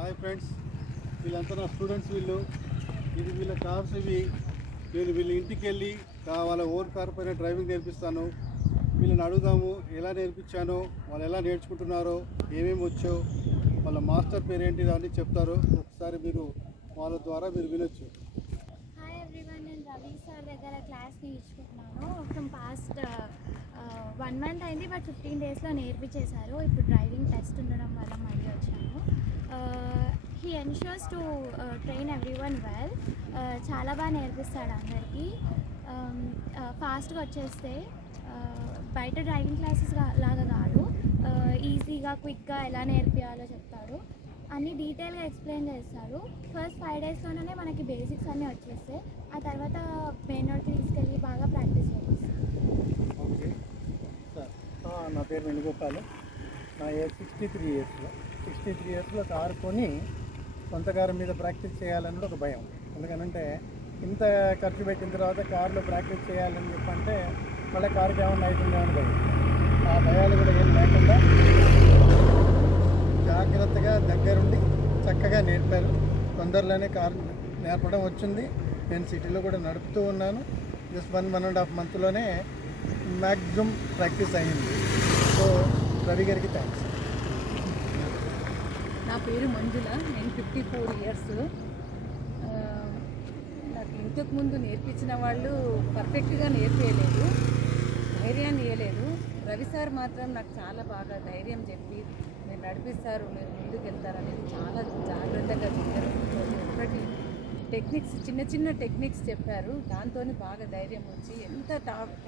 Hi friends, వీళ్ళంతా నా students. ఇది వీళ్ళ కార్స్. నేను వీళ్ళ ఇంటికి వెళ్ళి వాళ్ళ ఓన్ కార్ పైన డ్రైవింగ్ నేర్పిస్తాను. వీళ్ళని అడుగుదాము ఎలా నేర్పించానో, వాళ్ళు ఎలా నేర్చుకుంటున్నారో, ఏమేమి వచ్చో, వాళ్ళ మాస్టర్ పేరు ఏంటి అని చెప్తారు. ఒకసారి మీరు వాళ్ళ ద్వారా మీరు వినొచ్చు. హాయ్ ఎవ్రీవన్, నేను రవి సార్ దగ్గర క్లాస్ నేర్చుకుంటున్నాను. ఫ్రమ్ పాస్ట్ 1 month అయింది, బట్ 15 daysలో నేర్పించేశారు. ఇప్పుడు డ్రైవింగ్ టెస్ట్ ఉండడం వల్ల మళ్ళీ వచ్చాను. He ensures to train everyone well. చాలా బాగా నేర్పిస్తాడు అందరికీ. ఫాస్ట్గా వచ్చేస్తే బయట డ్రైవింగ్ క్లాసెస్ లాగా కాదు, ఈజీగా క్విక్గా ఎలా నేర్పించాలో చెప్తాడు. అన్నీ డీటెయిల్గా ఎక్స్ప్లెయిన్ చేస్తాడు. ఫస్ట్ 5 daysలోనే మనకి బేసిక్స్ అన్నీ వచ్చేస్తాయి. ఆ తర్వాత మెయిన్ రోడ్కి తీసుకెళ్ళి బాగా ప్రాక్టీస్ చేస్తాం. ఓకే సార్, నా పేరు వేణుగోపాల్. నా ఏజ్ 63 ఇయర్స్లో కారు కొని సొంత కారు మీద ప్రాక్టీస్ చేయాలన్నది ఒక భయం. ఎందుకనంటే ఇంత ఖర్చు పెట్టిన తర్వాత కారులో ప్రాక్టీస్ చేయాలని చెప్పంటే మళ్ళీ కారుకి ఏమన్నా అవుతుందేమని భయం. ఆ భయాలు కూడా ఏం లేకుండా జాగ్రత్తగా దగ్గరుండి చక్కగా నేర్పారు. తొందరలోనే కారు నేర్పడం వచ్చింది. నేను సిటీలో కూడా నడుపుతూ ఉన్నాను. జస్ట్ 1.5 monthలోనే మ్యాక్సిమం ప్రాక్టీస్ అయ్యింది. సో రవి గారికి థ్యాంక్స్. నా పేరు మంజుల, నేను 54 years. నాకు ఇంతకుముందు నేర్పించిన వాళ్ళు పర్ఫెక్ట్గా నేర్పేయలేదు, ధైర్యాన్ని ఇవ్వలేదు. రవి సార్ మాత్రం నాకు చాలా బాగా ధైర్యం చెప్పి మీరు నడిపిస్తారు, మీరు ముందుకు వెళ్తారనేది చాలా జాగ్రత్తగా చెప్పారు. ఒకటి టెక్నిక్స్, చిన్న చిన్న టెక్నిక్స్ చెప్పారు. దాంతో బాగా ధైర్యం వచ్చి ఎంత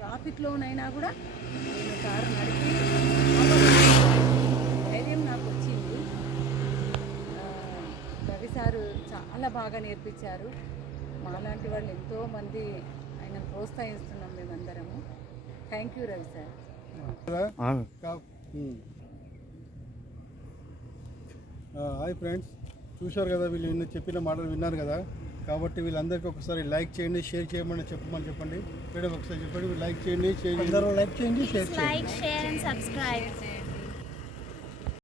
ట్రాఫిక్లోనైనా కూడా నేను కారు నడిపి ధైర్యం నాకు వచ్చింది. రవి సారు చాలా బాగా నేర్పించారు. మాలాంటి వాళ్ళు ఎంతోమంది ఆయన ప్రోత్సహిస్తున్నాం మేమందరము. Thank you Ravi sir. Hi friends, చూశారు కదా, వీళ్ళు చెప్పిన మాటలు విన్నారు కదా. కాబట్టి వీళ్ళందరికీ ఒకసారి లైక్ చేయండి, షేర్ చేయమని చెప్పండి. మేడం ఒకసారి చెప్పండి, లైక్ చేయండి, షేర్ చేయండి, లైక్ చేయండి, షేర్ చేయండి. Like, share and subscribe.